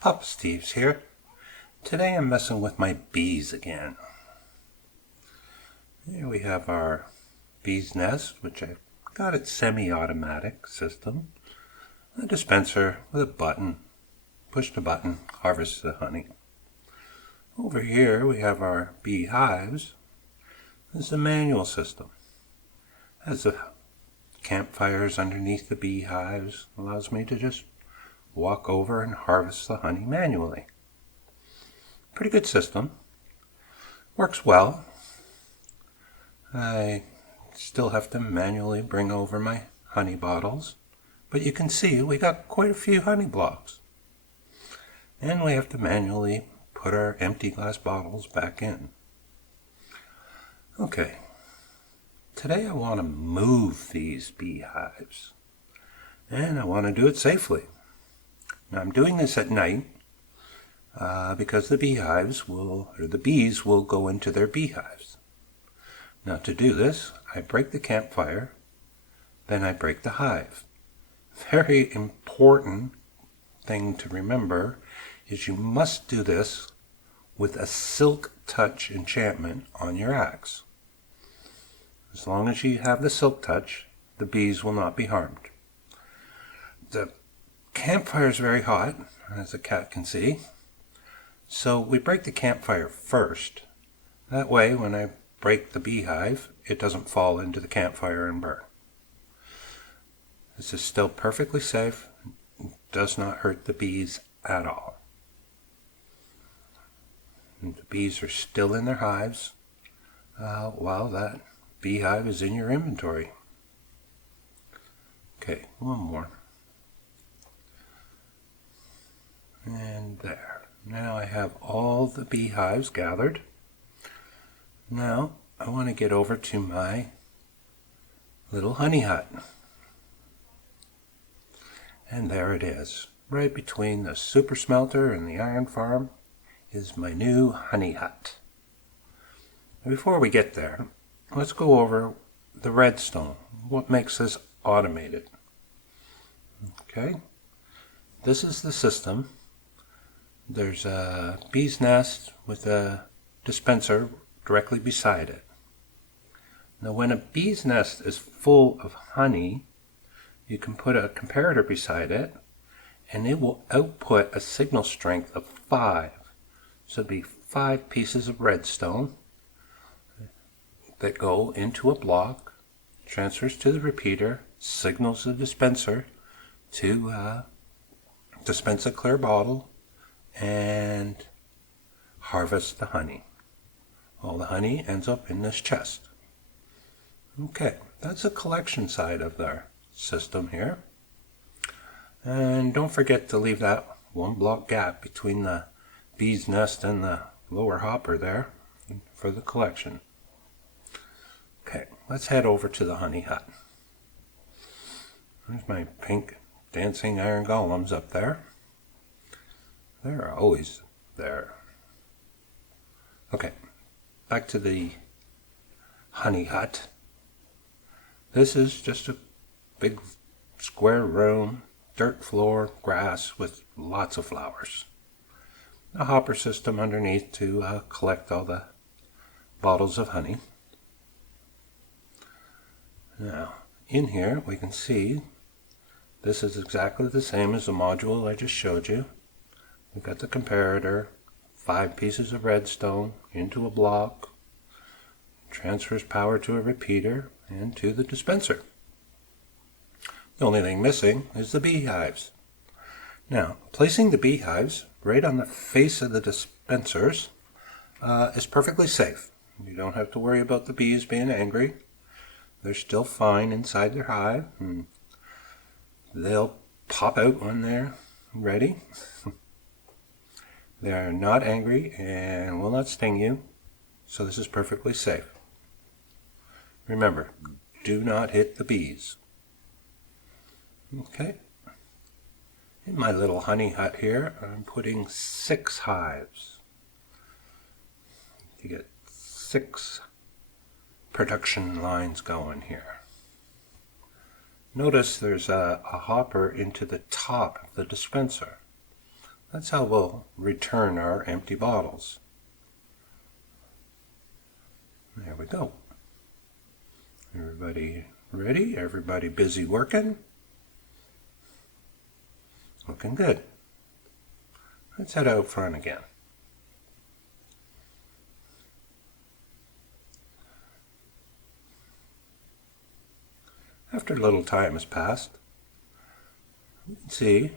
Poppasteves here. Today I'm messing with my bees again. Here we have our bee's nest, which I've got it semi-automatic system. A dispenser with a button. Push the button, harvest the honey. Over here we have our bee hives. This is a manual system. Has the campfires underneath the bee hives. Allows me to just walk over and harvest the honey manually. Pretty good system. Works well. I still have to manually bring over my honey bottles, but you can see we got quite a few honey blocks. And we have to manually put our empty glass bottles back in. Okay, today I want to move these beehives, and I want to do it safely. Now I'm doing this at night because the bees will go into their beehives. Now to do this, I break the campfire, then I break the hive. Very important thing to remember is you must do this with a silk touch enchantment on your axe. As long as you have the silk touch, the bees will not be harmed. The campfire is very hot, as the cat can see, so we break the campfire first. That way, when I break the beehive, it doesn't fall into the campfire and burn. This is still perfectly safe, does not hurt the bees at all. And the bees are still in their hives while that beehive is in your inventory. Okay, one more. And there. Now I have all the beehives gathered. Now I want to get over to my little honey hut. And there it is. Right between the super smelter and the iron farm is my new honey hut. Before we get there, let's go over the redstone. What makes this automated? Okay, this is the system. There's a bee's nest with a dispenser directly beside it. Now when a bee's nest is full of honey, you can put a comparator beside it and it will output a signal strength of 5. So it'll be 5 pieces of redstone that go into a block, transfers to the repeater, signals the dispenser to dispense a clear bottle, and harvest the honey. All the honey ends up in this chest. Okay, that's the collection side of our system here. And don't forget to leave that 1 block gap between the bee's nest and the lower hopper there for the collection. Okay, let's head over to the honey hut. There's my pink dancing iron golems up there. They're always there. Okay, back to the honey hut. This is just a big square room, dirt floor, grass with lots of flowers. A hopper system underneath to collect all the bottles of honey. Now, in here we can see this is exactly the same as the module I just showed you. We've got the comparator, 5 pieces of redstone into a block, transfers power to a repeater and to the dispenser. The only thing missing is the beehives. Now, placing the beehives right on the face of the dispensers is perfectly safe. You don't have to worry about the bees being angry. They're still fine inside their hive, and they'll pop out when they're ready. They're not angry and will not sting you, so this is perfectly safe. Remember, do not hit the bees. Okay. In my little honey hut here, I'm putting 6 hives. You get 6 production lines going here. Notice there's a hopper into the top of the dispenser. That's how we'll return our empty bottles. There we go. Everybody ready? Everybody busy working? Looking good. Let's head out front again. After a little time has passed, you can see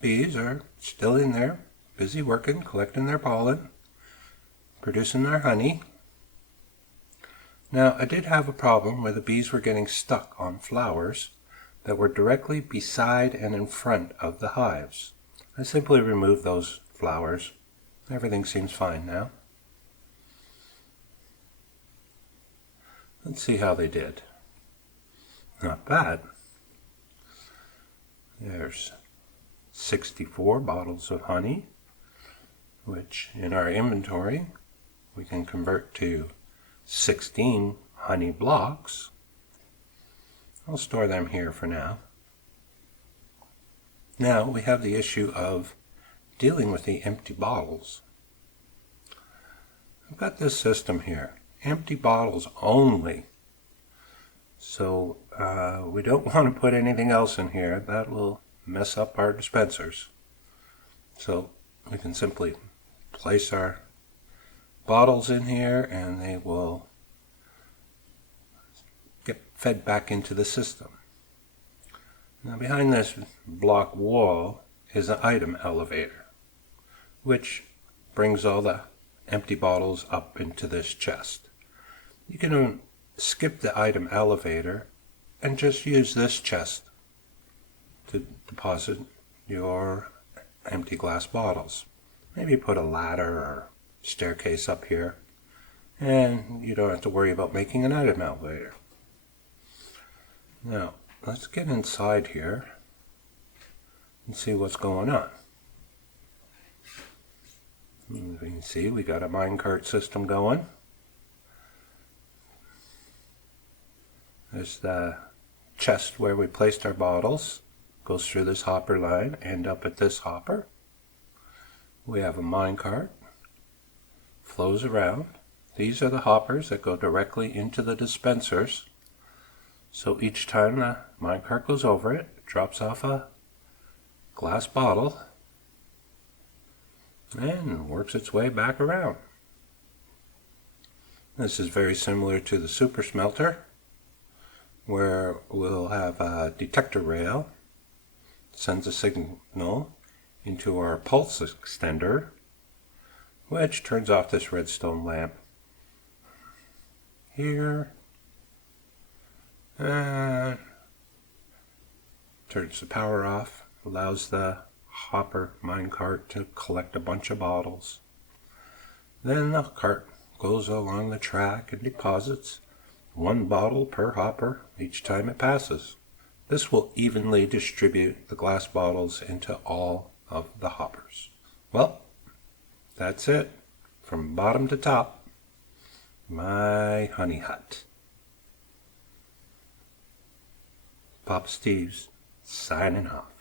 bees are still in there, busy working, collecting their pollen, producing their honey. Now, I did have a problem where the bees were getting stuck on flowers that were directly beside and in front of the hives. I simply removed those flowers. Everything seems fine now. Let's see how they did. Not bad. There's 64 bottles of honey, which in our inventory we can convert to 16 honey blocks. I'll store them here for now. Now we have the issue of dealing with the empty bottles. I've got this system here, empty bottles only. So we don't want to put anything else in here. That will mess up our dispensers. So we can simply place our bottles in here and they will get fed back into the system. Now behind this block wall is an item elevator, which brings all the empty bottles up into this chest. You can skip the item elevator and just use this chest to deposit your empty glass bottles. Maybe put a ladder or staircase up here, and you don't have to worry about making an item elevator. Now, let's get inside here and see what's going on. As you can see, we got a minecart system going. There's the chest where we placed our bottles. Goes through this hopper line, end up at this hopper. We have a minecart. Flows around. These are the hoppers that go directly into the dispensers. So each time the minecart goes over it, it drops off a glass bottle and works its way back around. This is very similar to the super smelter, where we'll have a detector rail, sends a signal into our pulse extender, which turns off this redstone lamp here, and turns the power off, allows the hopper minecart to collect a bunch of bottles. Then the cart goes along the track and deposits 1 bottle per hopper each time it passes. This will evenly distribute the glass bottles into all of the hoppers. Well, that's it. From bottom to top, my honey hut. Poppasteves signing off.